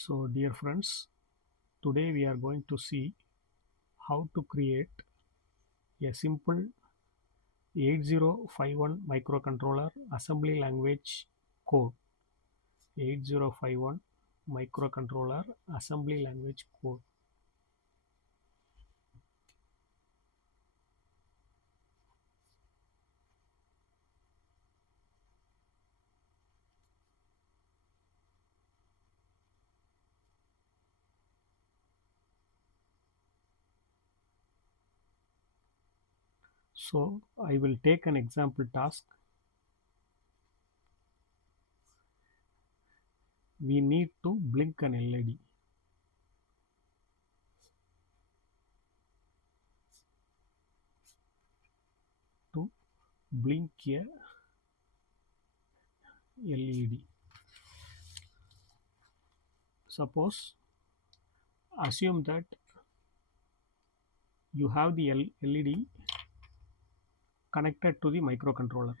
So dear friends, today we are going to see how to create a simple 8051 microcontroller assembly language code. 8051 microcontroller assembly language code. So I will take an example task. We need to blink an LED. To blink a LED. Suppose assume that you have the LED connected to the microcontroller.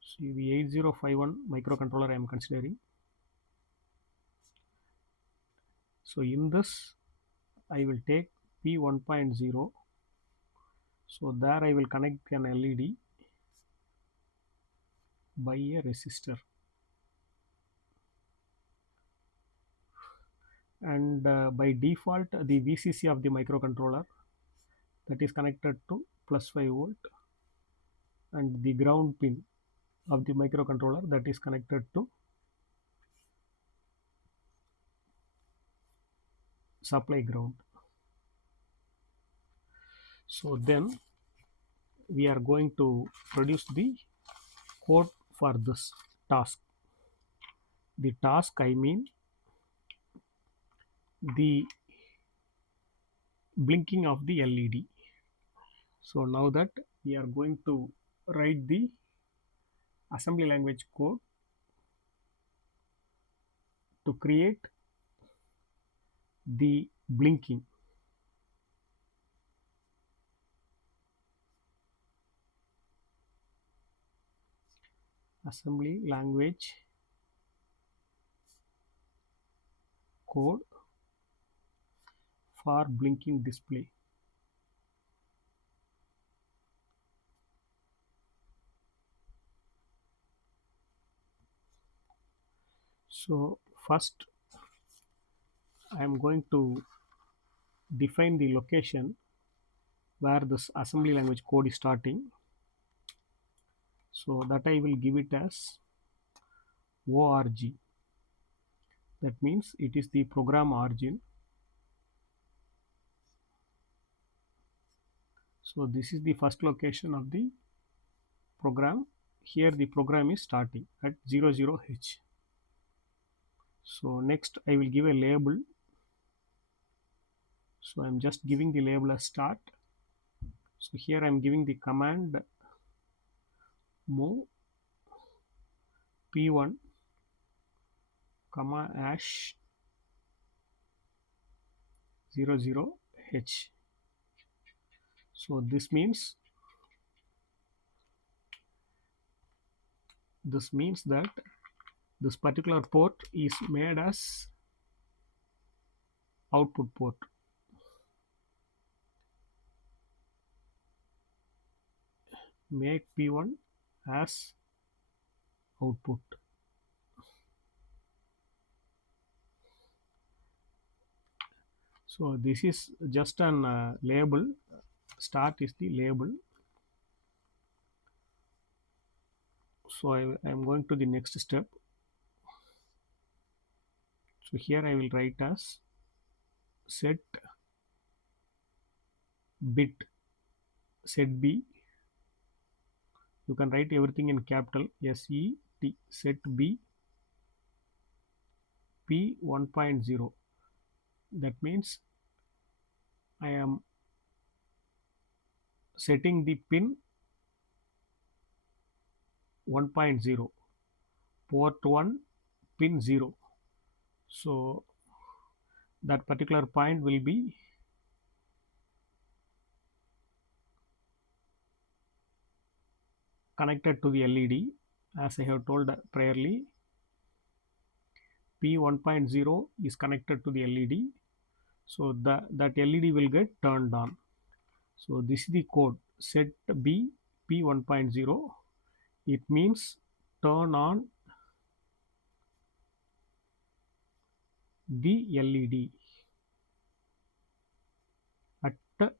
See the 8051 microcontroller I am considering. So in this I will take P1.0. So there I will connect an LED by a resistor, and by default the VCC of the microcontroller, that is connected to plus 5 volt, and the ground pin of the microcontroller, that is connected to supply ground. So then we are going to produce the code for this task. The task, I mean the blinking of the LED. So now that we are going to write the assembly language code to create the blinking. Assembly language code for blinking display. So first I am going to define the location where this assembly language code is starting. So that I will give it as org. That means it is the program origin. So this is the first location of the program. Here the program is starting at 00H. So next I will give a label. So I am just giving the label as start. So here I am giving the command move P1 comma hash 00H. So this means that this particular port is made as output port. Make P1 as output. So this is just an label. Start is the label. So I am going to the next step. So here I will write as set bit set B. You can write everything in capital SET, set B P 1.0. That means I am setting the pin 1.0, port 1, pin 0. So that particular point will be connected to the LED, as I have told priorly. P1.0 is connected to the LED, so that LED will get turned on. So this is the code, set B P1.0. It means turn on the LED at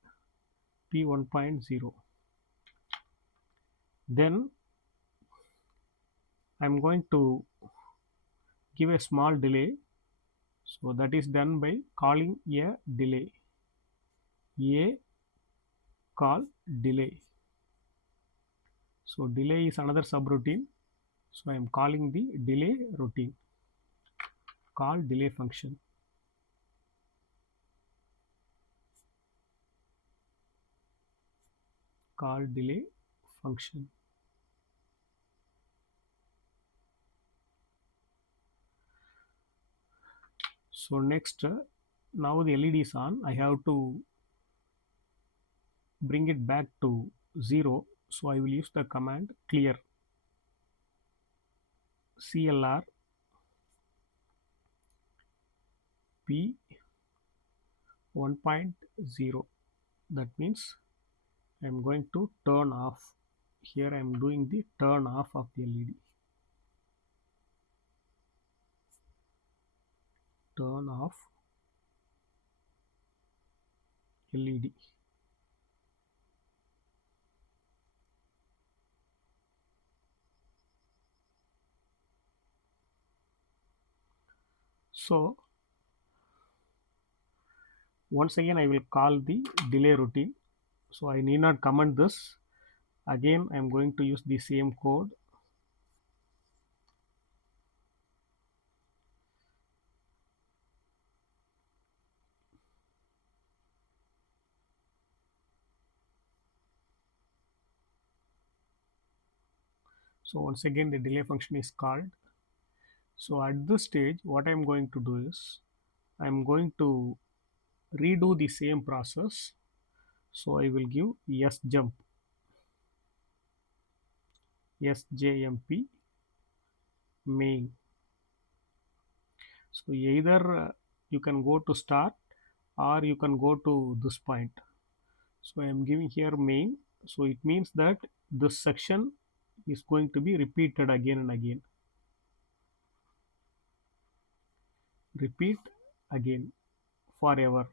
P1.0. Then I'm going to give a small delay. So that is done by calling a delay. A call delay. So delay is another subroutine. So I am calling the delay routine. Call delay function. Call delay function. So next, now the LED is on. I have to bring it back to 0. So I will use the command clear CLR P 1.0. That means I am going to turn off. Here I am doing the turn off of the LED. Turn off LED. So once again I will call the delay routine. So I need not comment this. Again I am going to use the same code. So once again the delay function is called. So at this stage what I am going to do is I am going to redo the same process. So I will give sjump main. So either you can go to start or you can go to this point. So I am giving here main. So it means that this section is going to be repeated again and again. Repeat again forever.